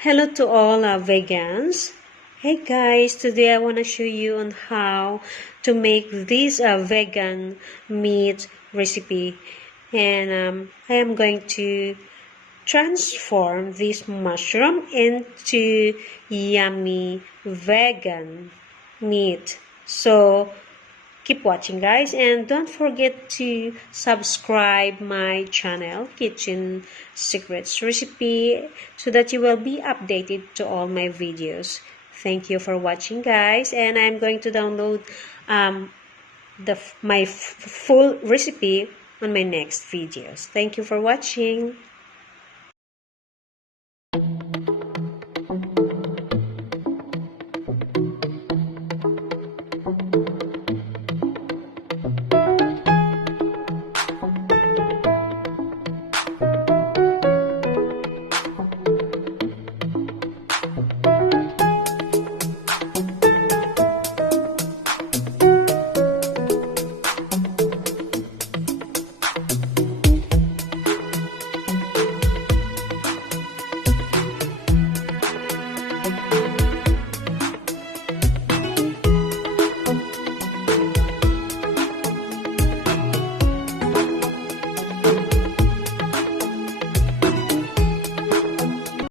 Hello to all vegans. Hey guys, today I want to show you on how to make this vegan meat recipe. And I am going to transform this mushroom into yummy vegan meat. So keep watching guys, and don't forget to subscribe my channel Kitchen Secrets Recipe so that you will be updated to all my videos. Thank you for watching guys, and I'm going to download my full recipe on my next videos. Thank you for watching.